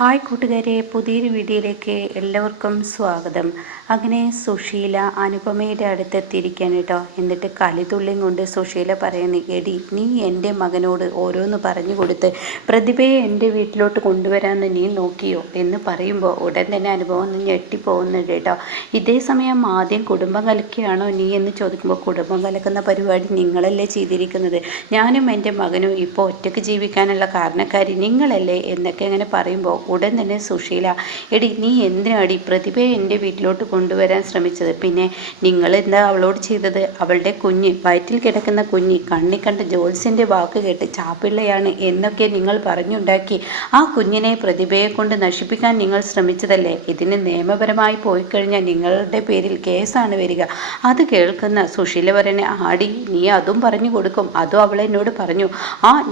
Hi കൂട്ടുകാരെ, പുതിയൊരു വീഡിയോയിലേക്ക് എല്ലാവർക്കും സ്വാഗതം. അങ്ങനെ സുശീല അനുപമയുടെ അടുത്തെത്തിയിരിക്കുകയാണ് കേട്ടോ. എന്നിട്ട് കലിതുള്ളിയും കൊണ്ട് സുശീല പറയുന്നു, എടി നീ എൻ്റെ മകനോട് ഓരോന്ന് പറഞ്ഞു കൊടുത്ത് പ്രതിഭയെ എൻ്റെ വീട്ടിലോട്ട് കൊണ്ടുവരാമെന്ന് നീ നോക്കിയോ എന്ന് പറയുമ്പോൾ ഉടൻ തന്നെ അനുഭവം ഒന്ന് ഞെട്ടിപ്പോകുന്നുണ്ട് കേട്ടോ. ഇതേ സമയം ആദ്യം കുടുംബം കലക്കുകയാണോ നീ എന്ന് ചോദിക്കുമ്പോൾ, കുടുംബം കലക്കുന്ന പരിപാടി നിങ്ങളല്ലേ ചെയ്തിരിക്കുന്നത്, ഞാനും എൻ്റെ മകനും ഇപ്പോൾ ഒറ്റയ്ക്ക് ജീവിക്കാനുള്ള കാരണക്കാരി നിങ്ങളല്ലേ എന്നൊക്കെ അങ്ങനെ പറയുമ്പോൾ ഉടൻ തന്നെ സുശീല, എടി നീ എന്തിനാടി പ്രതിഭയെ എൻ്റെ വീട്ടിലോട്ട് കൊണ്ടുവരാൻ ശ്രമിച്ചത്? പിന്നെ നിങ്ങൾ എന്താ അവളോട് ചെയ്തത്? അവളുടെ കുഞ്ഞ്, വയറ്റിൽ കിടക്കുന്ന കുഞ്ഞ് കണ്ണി കണ്ട ജോത്സ്യൻ്റെ വാക്ക് കേട്ട് ചാപ്പിള്ളയാണ് എന്നൊക്കെ നിങ്ങൾ പറഞ്ഞുണ്ടാക്കി ആ കുഞ്ഞിനെ പ്രതിഭയെ കൊണ്ട് നശിപ്പിക്കാൻ നിങ്ങൾ ശ്രമിച്ചതല്ലേ? ഇതിന് നിയമപരമായി പോയി കഴിഞ്ഞാൽ നിങ്ങളുടെ പേരിൽ കേസാണ് വരിക. അത് കേൾക്കുന്ന സുശീല പറയണേ, ആടി നീ അതും പറഞ്ഞു കൊടുക്കും? അതും അവളെന്നോട് പറഞ്ഞു.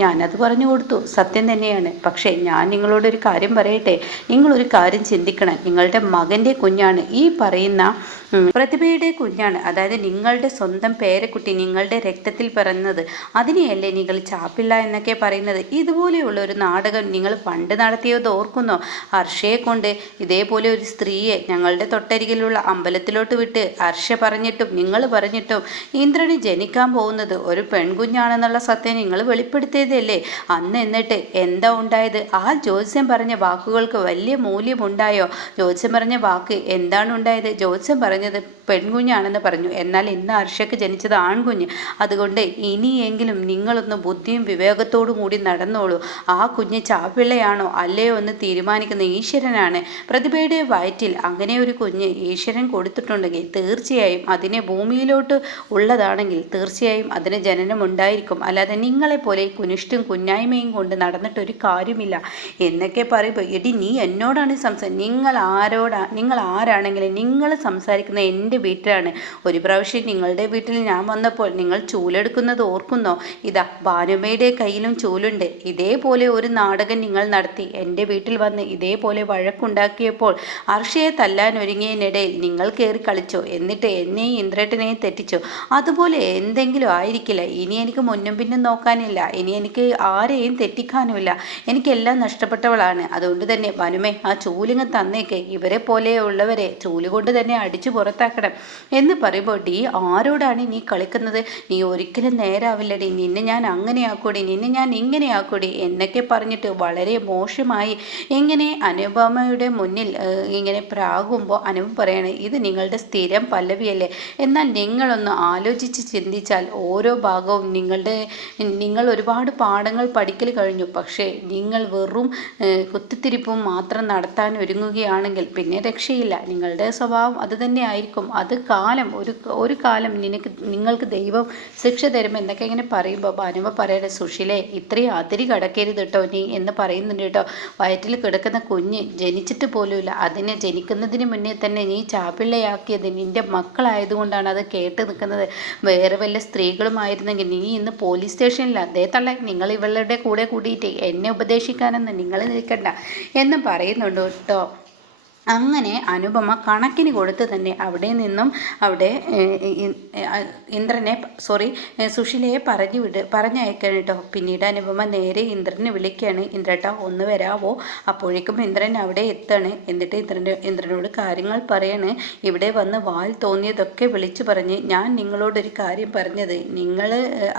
ഞാനത് പറഞ്ഞു കൊടുത്തു, സത്യം തന്നെയാണ്. പക്ഷേ ഞാൻ നിങ്ങളോടൊരു കാര്യം പറയട്ടെ, നിങ്ങളൊരു കാര്യം ചിന്തിക്കണം. നിങ്ങളുടെ മകൻ്റെ കുഞ്ഞാണ് ഈ പറയുന്ന പ്രതിഭയുടെ കുഞ്ഞാണ്, അതായത് നിങ്ങളുടെ സ്വന്തം പേരക്കുട്ടി, നിങ്ങളുടെ രക്തത്തിൽ പിറന്നത്. അതിനെയല്ലേ നിങ്ങൾ ചാപ്പിള്ള എന്നൊക്കെ പറയുന്നത്? ഇതുപോലെയുള്ള ഒരു നാടകം നിങ്ങൾ പണ്ട് നടത്തിയത് ഓർക്കുന്നോ? ഹർഷയെ കൊണ്ട് ഇതേപോലെ ഒരു സ്ത്രീയെ ഞങ്ങളുടെ തൊട്ടരികിലുള്ള അമ്പലത്തിലോട്ട് വിട്ട് ഹർഷ പറഞ്ഞിട്ടും നിങ്ങൾ പറഞ്ഞിട്ടും ഇന്ദ്രന് ജനിക്കാൻ പോകുന്നത് ഒരു പെൺകുഞ്ഞാണെന്നുള്ള സത്യം നിങ്ങൾ വെളിപ്പെടുത്തിയതല്ലേ അന്ന്? എന്നിട്ട് എന്താ ഉണ്ടായത്? ആ ജ്യോത്സ്യം പറഞ്ഞ വാക്കുകൾക്ക് വലിയ മൂല്യമുണ്ടായോ? ജ്യോത്സ്യം പറഞ്ഞ വാക്ക് എന്താണ് ഉണ്ടായത്? ജ്യോത്സ്യം പറഞ്ഞത് പെൺകുഞ്ഞാണെന്ന് പറഞ്ഞു. എന്നാൽ ഇന്ന് ഹർഷയ്ക്ക് ജനിച്ചത് ആൺകുഞ്ഞ്. അതുകൊണ്ട് ഇനിയെങ്കിലും നിങ്ങളൊന്ന് ബുദ്ധിയും വിവേകത്തോടും കൂടി നടന്നോളൂ. ആ കുഞ്ഞ് ചാപ്പിള്ളയാണോ അല്ലയോ എന്ന് തീരുമാനിക്കുന്ന ഈശ്വരനാണ്. പ്രതിഭയുടെ വയറ്റിൽ അങ്ങനെ ഒരു കുഞ്ഞ് ഈശ്വരൻ കൊടുത്തിട്ടുണ്ടെങ്കിൽ തീർച്ചയായും അതിനെ ഭൂമിയിലോട്ട് ഉള്ളതാണെങ്കിൽ തീർച്ചയായും അതിന് ജനനം ഉണ്ടായിരിക്കും. അല്ലാതെ നിങ്ങളെപ്പോലെ കുനിഷ്ടും കുഞ്ഞായ്മയും കൊണ്ട് നടന്നിട്ടൊരു കാര്യമില്ല എന്നൊക്കെ പറയുമ്പോൾ, എടി നീ എന്നോടാണ് നിങ്ങൾ ആരാണെങ്കിലും നിങ്ങൾ സംസാരിക്കുന്ന എൻ്റെ വീട്ടിലാണ്. ഒരു പ്രാവശ്യം നിങ്ങളുടെ വീട്ടിൽ ഞാൻ വന്നപ്പോൾ നിങ്ങൾ ചൂലെടുക്കുന്നത് ഓർക്കുന്നോ? ഇതാ ഭാനുമയുടെ കയ്യിലും ചൂലുണ്ട്. ഇതേപോലെ ഒരു നാടകം നിങ്ങൾ നടത്തി എൻ്റെ വീട്ടിൽ വന്ന് ഇതേപോലെ വഴക്കുണ്ടാക്കിയപ്പോൾ ഹർഷയെ തല്ലാൻ ഒരുങ്ങിയതിനിടയിൽ നിങ്ങൾ കയറി കളിച്ചോ. എന്നിട്ട് എന്നെയും ഇന്ദ്രേട്ടനെയും തെറ്റിച്ചോ. അതുപോലെ എന്തെങ്കിലും ആയിരിക്കില്ല. ഇനി എനിക്ക് മുന്നും പിന്നും നോക്കാനില്ല. ഇനി എനിക്ക് ആരെയും തെറ്റിക്കാനുമില്ല. എനിക്കെല്ലാം നഷ്ടപ്പെട്ടവളാണ്. അതുകൊണ്ട് തന്നെ ഭാനുമേ, ആ ചൂലിങ്ങ് തന്നേക്ക്. ഇവരെ പോലെയുള്ളവരെ ചൂല് കൊണ്ട് തന്നെ അടിച്ചു പുറത്താക്കണം എന്ന് പറയുമ്പോൾ, ഡി ആരോടാണ് നീ കളിക്കുന്നത്? നീ ഒരിക്കലും നേരാവില്ലടി. നിന്നെ ഞാൻ അങ്ങനെയാക്കൂടി, നിന്നെ ഞാൻ ഇങ്ങനെയാക്കൂടി എന്നൊക്കെ പറഞ്ഞിട്ട് വളരെ മോശമായി ഇങ്ങനെ അനുപമയുടെ മുന്നിൽ ഇങ്ങനെ പ്രാകുമ്പോൾ അനുപമ പറയാണ്, ഇത് നിങ്ങളുടെ സ്ഥിരം പല്ലവിയല്ലേ? എന്നാൽ നിങ്ങളൊന്ന് ആലോചിച്ച് ചിന്തിച്ചാൽ ഓരോ ഭാഗവും നിങ്ങൾ ഒരുപാട് പാഠങ്ങൾ പഠിക്കൽ കഴിഞ്ഞു. പക്ഷേ നിങ്ങൾ വെറും കുത്തിത്തിരിപ്പും മാത്രം നടത്താൻ ഒരുങ്ങുകയാണെങ്കിൽ പിന്നെ രക്ഷയില്ല. നിങ്ങളുടെ സ്വഭാവം അത് തന്നെ ആയിരിക്കും. അത് ഒരു കാലം നിങ്ങൾക്ക് ദൈവം ശിക്ഷ തരും എന്നൊക്കെ ഇങ്ങനെ പറയുമ്പോൾ ഭാനുമ പറയണേ, സുശീലേ ഇത്രയും അതിരി കടക്കരുത് കേട്ടോ നീ എന്ന് പറയുന്നുണ്ട് കേട്ടോ. വയറ്റിൽ കിടക്കുന്ന കുഞ്ഞ് ജനിച്ചിട്ട് പോലുമില്ല. അതിനെ ജനിക്കുന്നതിന് മുന്നേ തന്നെ നീ ചാപ്പിള്ളയാക്കിയത് നിൻ്റെ മക്കളായതുകൊണ്ടാണ് അത് കേട്ട് നിൽക്കുന്നത്. വേറെ വല്ല സ്ത്രീകളുമായിരുന്നെങ്കിൽ നീ ഇന്ന് പോലീസ് സ്റ്റേഷനിൽ അതേ തള്ള നിങ്ങൾ ഇവളുടെ കൂടെ കൂടിയിട്ട് എന്നെ ഉപദേശിക്കാനെന്ന് നിങ്ങൾ നിൽക്കണ്ട എന്ന് പറയുന്നുണ്ട് കേട്ടോ. അങ്ങനെ അനുപമ കണക്കിന് കൊടുത്ത് തന്നെ അവിടെ സുശീലയെ പറഞ്ഞയക്കണം കേട്ടോ. പിന്നീട് അനുപമ നേരെ ഇന്ദ്രനെ വിളിക്കുകയാണ്, ഇന്ദ്രേട്ടാ ഒന്ന് വരാവോ? അപ്പോഴേക്കും ഇന്ദ്രൻ അവിടെ എത്താണ്. എന്നിട്ട് ഇന്ദ്രനോട് കാര്യങ്ങൾ പറയാണ്. ഇവിടെ വന്ന് വാൽ തോന്നിയതൊക്കെ വിളിച്ചു പറഞ്ഞ്, ഞാൻ നിങ്ങളോടൊരു കാര്യം പറഞ്ഞത് നിങ്ങൾ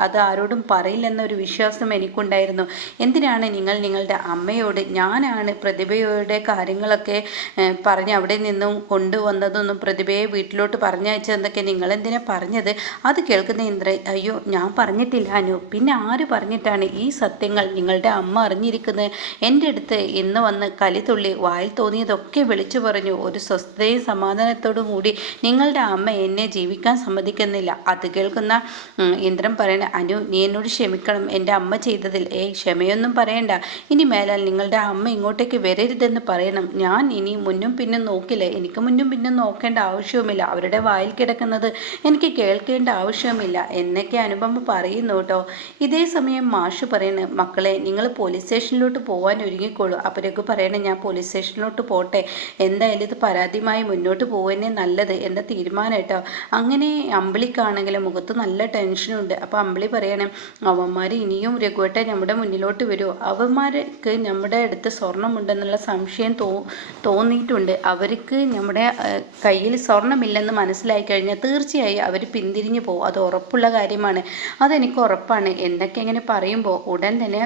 അത് ആരോടും പറയില്ലെന്നൊരു വിശ്വാസം എനിക്കുണ്ടായിരുന്നു. എന്തിനാണ് നിങ്ങളുടെ അമ്മയോട് ഞാനാണ് പ്രതിഭയുടെ കാര്യങ്ങളൊക്കെ പറഞ്ഞ് അവിടെ നിന്നും കൊണ്ടുവന്നതൊന്നും പ്രതിഭയെ വീട്ടിലോട്ട് പറഞ്ഞയച്ചതെന്നൊക്കെ നിങ്ങൾ എന്തിനാ പറഞ്ഞത്? അത് കേൾക്കുന്ന ഇന്ദ്രൻ, അയ്യോ ഞാൻ പറഞ്ഞിട്ടില്ല അനു. പിന്നെ ആര് പറഞ്ഞിട്ടാണ് ഈ സത്യങ്ങൾ നിങ്ങളുടെ അമ്മ അറിഞ്ഞിരിക്കുന്നത്? എൻ്റെ അടുത്ത് ഇന്ന് വന്ന് കലിതുള്ളി വായിൽ തോന്നിയതൊക്കെ വിളിച്ചു പറഞ്ഞു. ഒരു സ്വസ്ഥതയും സമാധാനത്തോടും കൂടി നിങ്ങളുടെ അമ്മ എന്നെ ജീവിക്കാൻ സമ്മതിക്കുന്നില്ല. അത് കേൾക്കുന്ന ഇന്ദ്രൻ പറയണ, അനു നീ എന്നോട് ക്ഷമിക്കണം എൻ്റെ അമ്മ ചെയ്തതിൽ. ക്ഷമയൊന്നും പറയണ്ട. ഇനി മേലാൽ നിങ്ങളുടെ അമ്മ ഇങ്ങോട്ടേക്ക് വരരുതെന്ന് പറയണം. ഞാൻ ഇനി മുന്നോട്ട് മുന്നും പിന്നും നോക്കില്ല. എനിക്ക് മുന്നും പിന്നും നോക്കേണ്ട ആവശ്യവുമില്ല, അവരുടെ വായിൽ കിടക്കുന്നത് എനിക്ക് കേൾക്കേണ്ട ആവശ്യവുമില്ല എന്നൊക്കെ അനുപമ പറയുന്നു കേട്ടോ. ഇതേ സമയം മാഷ് പറയണ്, മക്കളെ നിങ്ങൾ പോലീസ് സ്റ്റേഷനിലോട്ട് പോകാൻ ഒരുങ്ങിക്കോളൂ. അപ്പോൾ രഘു പറയണേ, ഞാൻ പോലീസ് സ്റ്റേഷനിലോട്ട് പോട്ടെ, എന്തായാലും ഇത് പരാതിയുമായി മുന്നോട്ട് പോകുന്നേ നല്ലത് എന്ന തീരുമാനം കേട്ടോ. അങ്ങനെ അമ്പിളിക്കാണെങ്കിലും മുഖത്ത് നല്ല ടെൻഷനുണ്ട്. അപ്പോൾ അമ്പിളി പറയണേ, അവന്മാർ ഇനിയും രഘുവേട്ട നമ്മുടെ മുന്നിലോട്ട് വരുമോ? അവന്മാർക്ക് നമ്മുടെ അടുത്ത് സ്വർണ്ണമുണ്ടെന്നുള്ള സംശയം തോന്നിയിട്ടുണ്ട്. അവർക്ക് നമ്മുടെ കയ്യിൽ സ്വർണ്ണമില്ലെന്ന് മനസ്സിലായി കഴിഞ്ഞാൽ തീർച്ചയായും അവർ പിന്തിരിഞ്ഞു പോകും. അത് ഉറപ്പുള്ള കാര്യമാണ്, അതെനിക്ക് ഉറപ്പാണ് എന്നൊക്കെ ഇങ്ങനെ പറയുമ്പോൾ ഉടൻ തന്നെ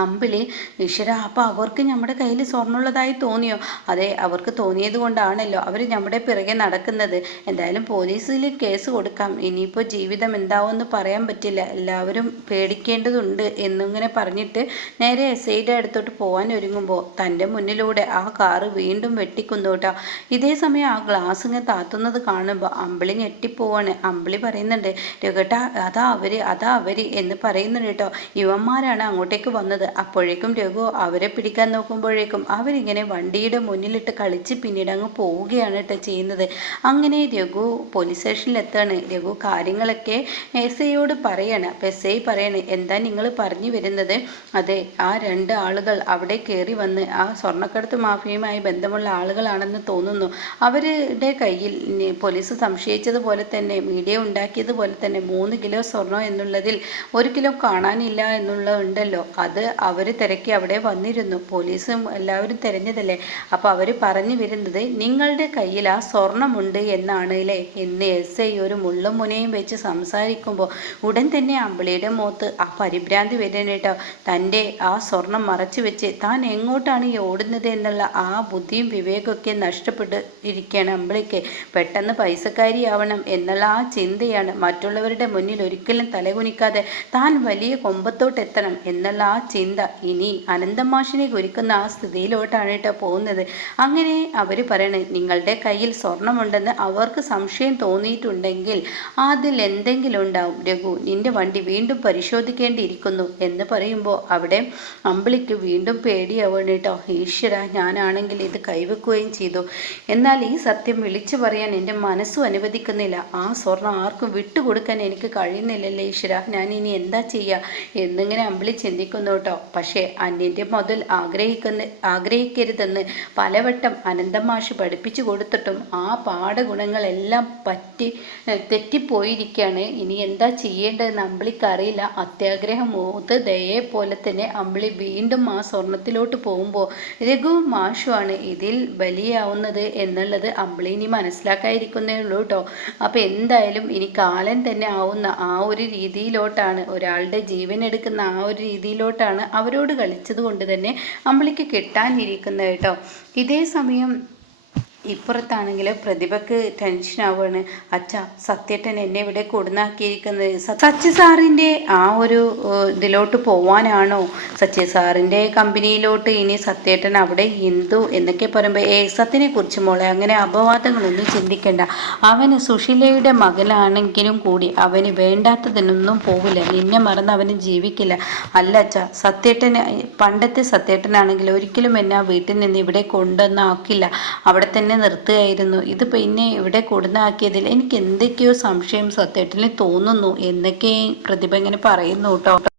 അമ്പിളി, ഈശ്വര, അപ്പോൾ അവർക്ക് നമ്മുടെ കയ്യിൽ സ്വർണ്ണമുള്ളതായി തോന്നിയോ? അതെ, അവർക്ക് തോന്നിയത് കൊണ്ടാണല്ലോ അവർ നമ്മുടെ പിറകെ നടക്കുന്നത്. എന്തായാലും പോലീസിൽ കേസ് കൊടുക്കാം, ഇനിയിപ്പോൾ ജീവിതം എന്താവുമെന്ന് പറയാൻ പറ്റില്ല, എല്ലാവരും പേടിക്കേണ്ടതുണ്ട് എന്നിങ്ങനെ പറഞ്ഞിട്ട് നേരെ എസ്ഐയുടെ അടുത്തോട്ട് പോകാൻ ഒരുങ്ങുമ്പോൾ തൻ്റെ മുന്നിലൂടെ ആ കാറ് വീണ്ടും വെട്ടിക്കുന്നു കേട്ടോ. ഇതേ സമയം ആ ഗ്ലാസ് ഇങ്ങനെ താത്തുന്നത് കാണുമ്പോൾ അമ്പിളി ഞെട്ടിപ്പോവാണ്. അമ്പിളി പറയുന്നുണ്ട്, രഘുട്ട, അതാ അവര് എന്ന് പറയുന്നുണ്ട് കേട്ടോ. യുവന്മാരാണ് അങ്ങോട്ടേക്ക് വന്നത്. അപ്പോഴേക്കും രഘു അവരെ പിടിക്കാൻ നോക്കുമ്പോഴേക്കും അവരിങ്ങനെ വണ്ടിയുടെ മുന്നിലിട്ട് കളിച്ച് പിന്നീട് അങ്ങ് പോവുകയാണ് കേട്ടോ ചെയ്യുന്നത്. അങ്ങനെ രഘു പോലീസ് സ്റ്റേഷനിൽ എത്താണ്. രഘു കാര്യങ്ങളൊക്കെ എസ് ഐയോട് പറയാണ്. അപ്പം എസ് ഐ പറയാണ്, എന്താ നിങ്ങൾ പറഞ്ഞു വരുന്നത്? അതെ, ആ 2 ആളുകൾ അവിടെ കയറി വന്ന് ആ സ്വർണ്ണക്കടത്ത് മാഫിയയുമായി ബന്ധമുള്ള ആളുകളാണെന്ന് തോന്നുന്നു. അവരുടെ കയ്യിൽ പോലീസ് സംശയിച്ചതുപോലെ തന്നെ മീഡിയ ഉണ്ടാക്കിയതുപോലെ തന്നെ 3 കിലോ സ്വർണം എന്നുള്ളതിൽ 1 കിലോ കാണാനില്ല എന്നുള്ളതുണ്ടല്ലോ, അത് അവർ തിരക്കി അവിടെ വന്നിരുന്നു. പോലീസും എല്ലാവരും തിരഞ്ഞതല്ലേ. അപ്പോൾ അവർ പറഞ്ഞു വരുന്നത് നിങ്ങളുടെ കയ്യിൽ ആ സ്വർണ്ണമുണ്ട് എന്നാണ് അല്ലേ എന്ന് എസ് ഐ ഒരു മുള്ളും മുനയും വെച്ച് സംസാരിക്കുമ്പോൾ ഉടൻ തന്നെ അമ്പിളിയുടെ മുഖത്ത് ആ പരിഭ്രാന്തി വരുന്നേട്ടോ. തൻ്റെ ആ സ്വർണം മറച്ചു വെച്ച് താൻ എങ്ങോട്ടാണ് ഈ ഓടുന്നത് എന്നുള്ള ആ ബുദ്ധിയും വിവേകമൊക്കെ നഷ്ടപ്പെട്ട് ഇരിക്കുകയാണ് അമ്പിളിക്ക്. പെട്ടെന്ന് പൈസക്കാരിയാവണം എന്നുള്ള ആ ചിന്തയാണ്. മറ്റുള്ളവരുടെ മുന്നിൽ ഒരിക്കലും തലകുനിക്കാതെ താൻ വലിയ കൊമ്പത്തോട്ടെത്തണം എന്നുള്ള ആ ചിന്ത ഇനി അനന്തമാഷിനെ കുറിക്കുന്ന ആ സ്ഥിതിയിലോട്ടാണ് കേട്ടോ പോകുന്നത്. അങ്ങനെ അവർ പറയണേ, നിങ്ങളുടെ കയ്യിൽ സ്വർണമുണ്ടെന്ന് അവർക്ക് സംശയം തോന്നിയിട്ടുണ്ടെങ്കിൽ അതിൽ എന്തെങ്കിലും ഉണ്ടാവും. രഘു, നിന്റെ വണ്ടി വീണ്ടും പരിശോധിക്കേണ്ടിയിരിക്കുന്നു എന്ന് പറയുമ്പോൾ അവിടെ അമ്പിളിക്ക് വീണ്ടും പേടിയാവണം കേട്ടോ. ഈശ്വര, ഞാനാണെങ്കിൽ ഇത് കൈവെക്കുകയും ചെയ്തു, എന്നാൽ ഈ സത്യം വിളിച്ചു പറയാൻ എൻ്റെ മനസ്സും അനുവദിക്കുന്നില്ല. ആ സ്വർണം ആർക്കും വിട്ടുകൊടുക്കാൻ എനിക്ക് കഴിയുന്നില്ലല്ലേ ഈശ്വര, ഞാൻ ഇനി എന്താ ചെയ്യുക എന്നിങ്ങനെ അമ്പിളി ചിന്തിക്കുന്നു കേട്ടോ. പക്ഷേ അന്യൻ്റെ മുതൽ ആഗ്രഹിക്കരുതെന്ന് പലവട്ടം അനന്തമാഷ് പഠിപ്പിച്ചു കൊടുത്തിട്ടും ആ പാഠഗുണങ്ങളെല്ലാം തെറ്റിപ്പോയിരിക്കുകയാണ്. ഇനി എന്താ ചെയ്യേണ്ടതെന്ന് അമ്പിളിക്ക് അറിയില്ല. അത്യാഗ്രഹം മൂത്ത് ദയെ പോലെ തന്നെ അമ്പിളി വീണ്ടും ആ സ്വർണത്തിലോട്ട് പോകുമ്പോൾ രഘുവും മാഷുമാണ് ഇതിൽ ബലിയാവുന്നത് എന്നുള്ളത് അമ്പിളി ഇനി മനസ്സിലാക്കാതിരിക്കുന്നേ ഉള്ളൂ കേട്ടോ. അപ്പോൾ എന്തായാലും ഇനി കാലൻ തന്നെ ആവുന്ന ആ ഒരു രീതിയിലോട്ടാണ്, ഒരാളുടെ ജീവൻ എടുക്കുന്ന ആ ഒരു രീതിയിലോട്ടാണ് അവരോട് കളിച്ചത് കൊണ്ട് തന്നെ അമ്പിളിക്ക് കിട്ടാനിരിക്കുന്നത് കേട്ടോ. ഇതേ സമയം ഇപ്പുറത്താണെങ്കിൽ പ്രതിഭക്ക് ടെൻഷൻ ആവുകയാണ്. അച്ഛ, സത്യേട്ടൻ എന്നെ ഇവിടെ കൊടുന്നാക്കിയിരിക്കുന്നത് സച്ചി സാറിൻ്റെ ആ ഒരു ഇതിലോട്ട് പോവാനാണോ? സച്ചി സാറിൻ്റെ കമ്പനിയിലോട്ട് ഇനി സത്യേട്ടൻ അവിടെ ഹിന്ദു എന്നൊക്കെ പറയുമ്പോൾ സത്യനെ കുറിച്ച് മോളെ അങ്ങനെ അപവാദങ്ങളൊന്നും ചിന്തിക്കേണ്ട. അവന് സുശീലയുടെ മകനാണെങ്കിലും കൂടി അവന് വേണ്ടാത്തതിനൊന്നും പോവില്ല, നിന്നെ മറന്ന് അവന് ജീവിക്കില്ല. അല്ല അച്ഛ, സത്യേട്ടന് പണ്ടത്തെ സത്യേട്ടനാണെങ്കിൽ ഒരിക്കലും എന്നെ ആ വീട്ടിൽ നിന്ന് ഇവിടെ കൊണ്ടുവന്നാക്കില്ല, അവിടെ തന്നെ നിർത്തുകയായിരുന്നു. ഇത് പിന്നെ ഇവിടെ കൊടുന്നാക്കിയതിൽ എനിക്ക് എന്തൊക്കെയോ സംശയം സത്യേട്ടന് തോന്നുന്നു എന്നൊക്കെ പ്രതിഭ ഇങ്ങനെ പറയുന്നു കേട്ടോ.